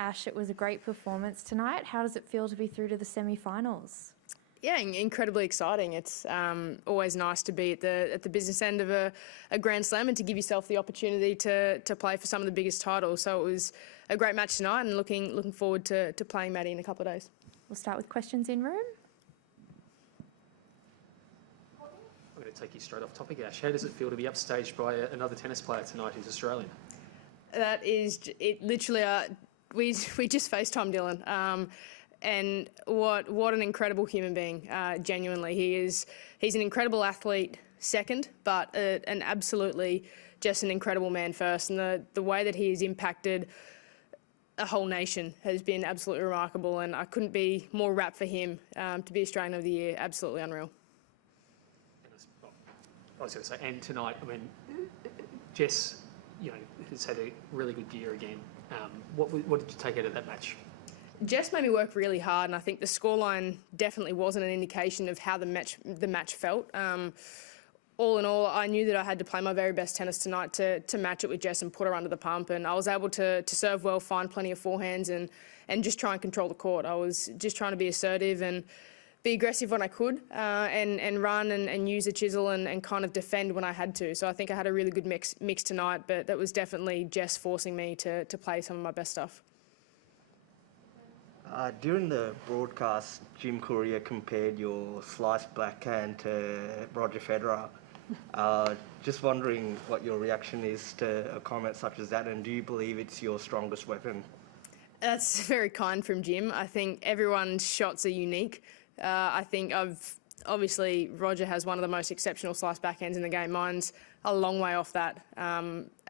Ash, it was a great performance tonight. How does it feel to be through to the semi-finals? Yeah, incredibly exciting. It's always nice to be at the business end of a Grand Slam and to give yourself the opportunity to play for some of the biggest titles. So it was a great match tonight, and looking forward to playing Maddie in a couple of days. We'll start with questions in room. I'm going to take you straight off topic, Ash. How does it feel to be upstaged by another tennis player tonight who's Australian? That is it. Literally, we just FaceTimed Dylan. And what an incredible human being, genuinely. He's an incredible athlete second, but an absolutely just an incredible man first. And the way that he has impacted a whole nation has been absolutely remarkable, and I couldn't be more rapt for him to be Australian of the Year. Absolutely unreal. I was going to say, and tonight, I mean, Jess, has had a really good year again. What did you take out of that match? Jess made me work really hard, and I think the scoreline definitely wasn't an indication of how the match felt. All in all, I knew that I had to play my very best tennis tonight to match it with Jess and put her under the pump, and I was able to serve well, find plenty of forehands, and just try and control the court. I was just trying to be assertive and be aggressive when I could, and run and use a chisel and kind of defend when I had to. So I think I had a really good mix tonight, but that was definitely Jess forcing me to play some of my best stuff. During the broadcast, Jim Courier compared your sliced backhand to Roger Federer. Just wondering what your reaction is to a comment such as that, and do you believe it's your strongest weapon? That's very kind from Jim. I think everyone's shots are unique. I think obviously Roger has one of the most exceptional sliced backhands in the game. Mine's a long way off that.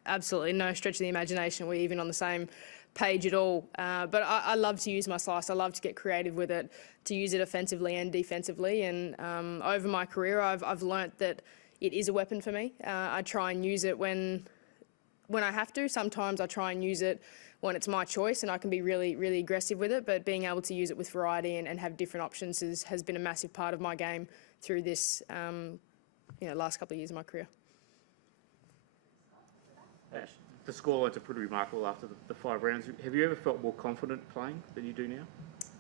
Absolutely no stretch of the imagination. We're even on the same page at all. But I love to use my slice. I love to get creative with it, to use it offensively and defensively. And over my career, I've learnt that it is a weapon for me. I try and use it when I have to. Sometimes I try and use it when it's my choice, and I can be really, really aggressive with it. But being able to use it with variety and have different options has been a massive part of my game through this last couple of years of my career. Ash, the scorelines are pretty remarkable after the 5 rounds. Have you ever felt more confident playing than you do now?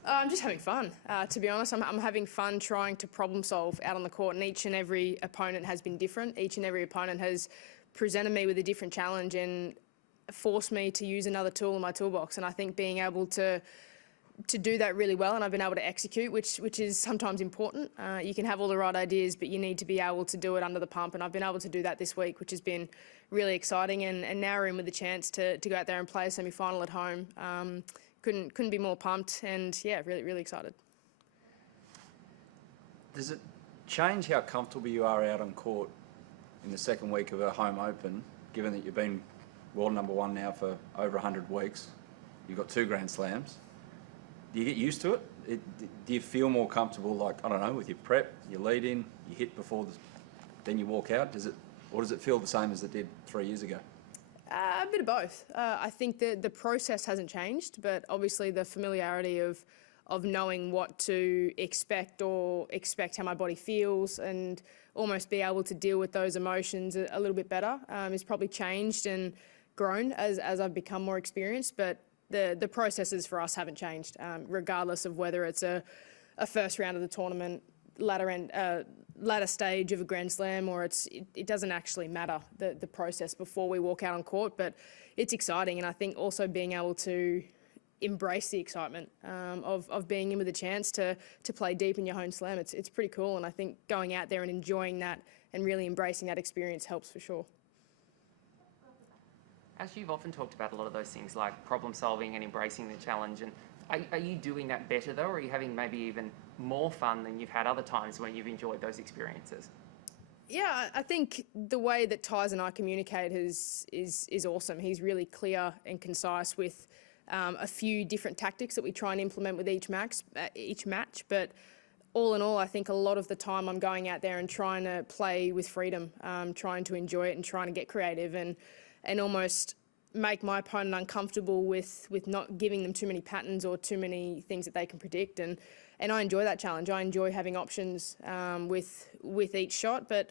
I'm just having fun, to be honest. I'm having fun trying to problem solve out on the court, and each and every opponent has been different. Each and every opponent has presented me with a different challenge and forced me to use another tool in my toolbox. And I think being able to do that really well, and I've been able to execute, which is sometimes important. You can have all the right ideas, but you need to be able to do it under the pump, and I've been able to do that this week, which has been really exciting. And now we're in with the chance to go out there and play a semi-final at home. Couldn't be more pumped, and yeah, really, really excited. Does it change how comfortable you are out on court in the second week of a home open, given that you've been world number 1 now for over 100 weeks? You've got 2 Grand Slams. Do you get used to it? Do you feel more comfortable, like, I don't know, with your prep, you lead in, you hit before, then you walk out? Or does it feel the same as it did 3 years ago? A bit of both. I think the process hasn't changed, but obviously the familiarity of knowing what to expect or expect how my body feels and almost be able to deal with those emotions a little bit better has probably changed and grown as I've become more experienced. But the processes for us haven't changed, regardless of whether it's a first round of the tournament, latter stage of a Grand Slam, or it doesn't actually matter, the process before we walk out on court. But it's exciting, and I think also being able to embrace the excitement of being in with a chance to play deep in your home slam. It's pretty cool, and I think going out there and enjoying that and really embracing that experience helps for sure. As you've often talked about a lot of those things like problem solving and embracing the challenge, and are you doing that better though, or are you having maybe even more fun than you've had other times when you've enjoyed those experiences? Yeah, I think the way that Tyes and I communicate is awesome. He's really clear and concise with a few different tactics that we try and implement with each match. But all in all, I think a lot of the time I'm going out there and trying to play with freedom, trying to enjoy it and trying to get creative and almost make my opponent uncomfortable with not giving them too many patterns or too many things that they can predict. And I enjoy that challenge. I enjoy having options with each shot, but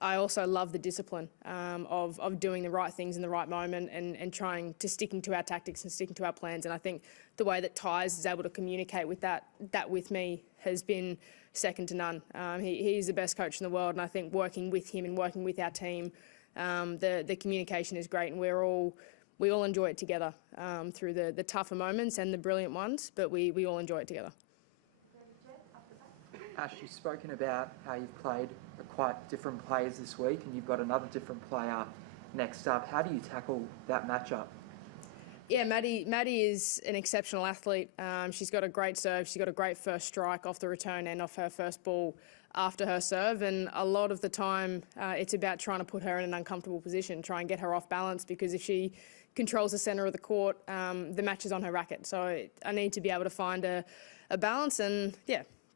I also love the discipline of doing the right things in the right moment and trying to sticking to our tactics and sticking to our plans. And I think the way that Tyes is able to communicate with that with me has been second to none. He's the best coach in the world, and I think working with him and working with our team, the communication is great, and we all enjoy it together through the tougher moments and the brilliant ones, but we all enjoy it together. Ash, you've spoken about how you've played quite different players this week, and you've got another different player next up. How do you tackle that matchup? Yeah, Maddie is an exceptional athlete. She's got a great serve. She's got a great first strike off the return and off her first ball after her serve. And a lot of the time, it's about trying to put her in an uncomfortable position, try and get her off balance, because if she controls the centre of the court, the match is on her racket. So I need to be able to find a balance and,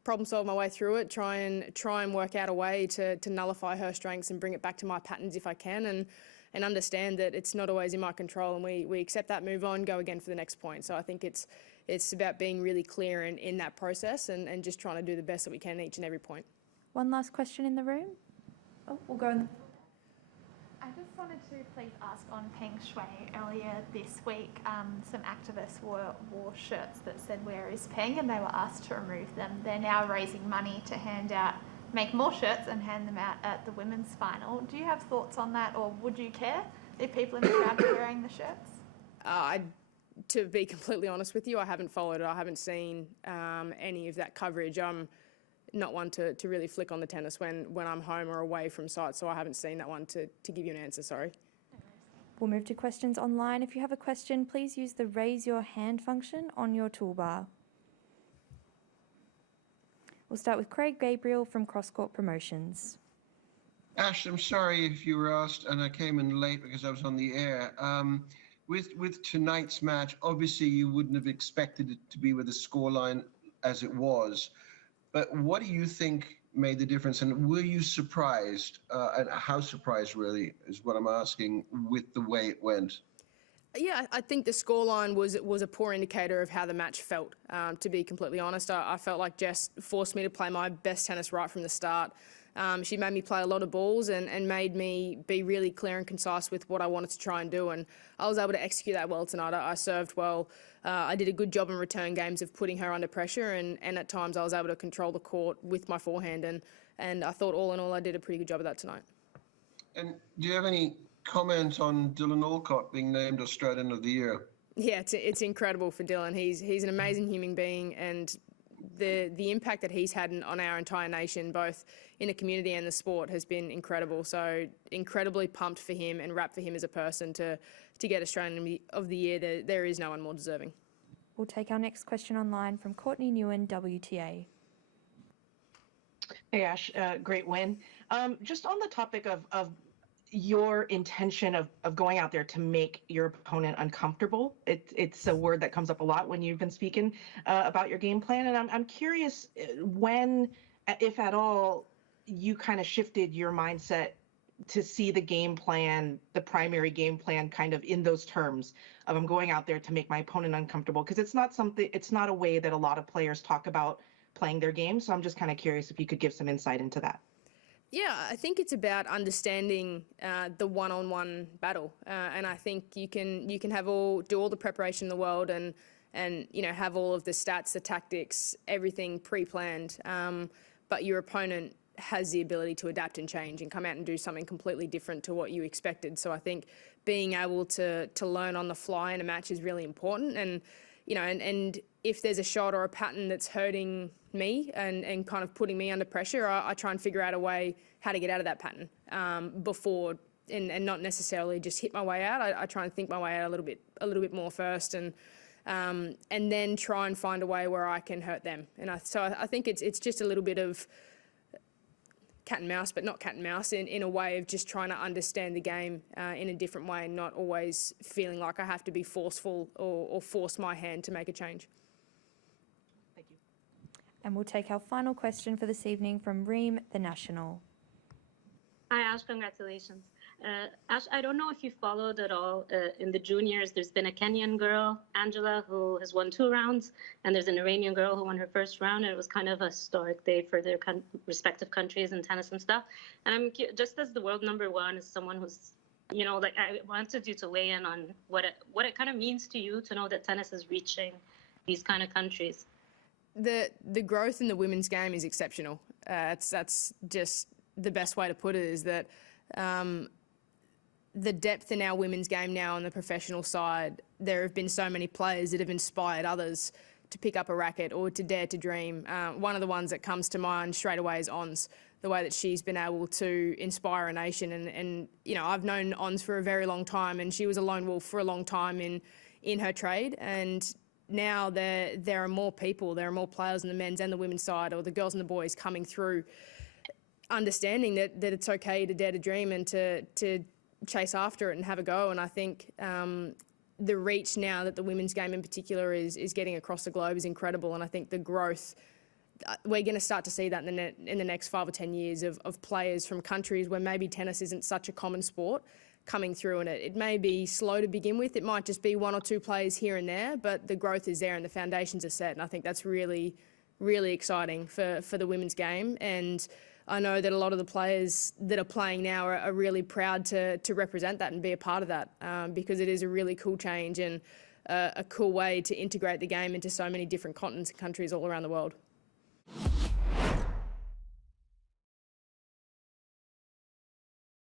problem solve my way through it, try and work out a way to nullify her strengths and bring it back to my patterns if I can, and understand that it's not always in my control, and we accept that, move on, go again for the next point. So I think it's about being really clear in that process and just trying to do the best that we can each and every point. One last question in the room. Oh, we'll go in the... I just wanted to please ask on Peng Shui. Earlier this week, some activists wore shirts that said "Where is Peng?" and they were asked to remove them. They're now raising money to make more shirts and hand them out at the women's final. Do you have thoughts on that, or would you care if people in the crowd were wearing the shirts? To be completely honest with you, I haven't followed it. I haven't seen any of that coverage. I'm not one to really flick on the tennis when I'm home or away from site, so I haven't seen that one to give you an answer, sorry. We'll move to questions online. If you have a question, please use the raise your hand function on your toolbar. We'll start with Craig Gabriel from Crosscourt Promotions. Ash, I'm sorry if you were asked and I came in late because I was on the air. With tonight's match, obviously you wouldn't have expected it to be with the scoreline as it was. But what do you think made the difference? And were you surprised, and how surprised really is what I'm asking, with the way it went? Yeah, I think the scoreline was a poor indicator of how the match felt, to be completely honest. I felt like Jess forced me to play my best tennis right from the start. She made me play a lot of balls and made me be really clear and concise with what I wanted to try and do. And I was able to execute that well tonight. I served well. I did a good job in return games of putting her under pressure, and at times I was able to control the court with my forehand. And I thought all in all I did a pretty good job of that tonight. And do you have any comment on Dylan Alcott being named Australian of the Year? Yeah, it's incredible for Dylan. He's an amazing human being, and the impact that he's had on our entire nation, both in the community and the sport, has been incredible. So incredibly pumped for him and wrapped for him as a person to get Australian of the Year. There is no one more deserving. We'll take our next question online from Courtney Newen, WTA. Hey Ash, great win. Just on the topic of your intention of going out there to make your opponent uncomfortable. It's a word that comes up a lot when you've been speaking about your game plan. And I'm curious when, if at all, you kind of shifted your mindset to see the game plan, the primary game plan, kind of in those terms of I'm going out there to make my opponent uncomfortable, because it's not a way that a lot of players talk about playing their game. So I'm just kind of curious if you could give some insight into that. Yeah, I think it's about understanding the one-on-one battle, and I think you can do all the preparation in the world and have all of the stats, the tactics, everything pre-planned, but your opponent has the ability to adapt and change and come out and do something completely different to what you expected. So I think being able to learn on the fly in a match is really important, and if there's a shot or a pattern that's hurting me and kind of putting me under pressure, I try and figure out a way how to get out of that pattern before and not necessarily just hit my way out. I try and think my way out a little bit more first, and then try and find a way where I can hurt them. And so I think it's just a little bit of cat and mouse, but not cat and mouse in a way of just trying to understand the game in a different way, and not always feeling like I have to be forceful or force my hand to make a change. Thank you. And we'll take our final question for this evening from Reem, The National. Hi, Ash. Congratulations. Ash, I don't know if you followed at all in the juniors. There's been a Kenyan girl, Angela, who has won 2 rounds, and there's an Iranian girl who won her first round. And it was kind of a historic day for their respective countries in tennis and stuff. And I'm just as the world #1, as someone who's, you know, like I wanted you to weigh in on what it kind of means to you to know that tennis is reaching these kind of countries. The growth in the women's game is exceptional. That's just the best way to put it, is that the depth in our women's game now on the professional side, there have been so many players that have inspired others to pick up a racket or to dare to dream. One of the ones that comes to mind straight away is Ons, the way that she's been able to inspire a nation. And you know, I've known Ons for a very long time, and she was a lone wolf for a long time in her trade. And now there are more people, there are more players on the men's and the women's side, or the girls and the boys coming through, understanding that it's okay to dare to dream and to chase after it and have a go. And I think the reach now that the women's game in particular is getting across the globe is incredible. And I think the growth, we're going to start to see that in the next 5 or 10 years of players from countries where maybe tennis isn't such a common sport coming through. And it may be slow to begin with. It might just be 1 or 2 players here and there, but the growth is there and the foundations are set. And I think that's really, really exciting for the women's game. And I know that a lot of the players that are playing now are really proud to represent that and be a part of that, because it is a really cool change and a cool way to integrate the game into so many different continents and countries all around the world.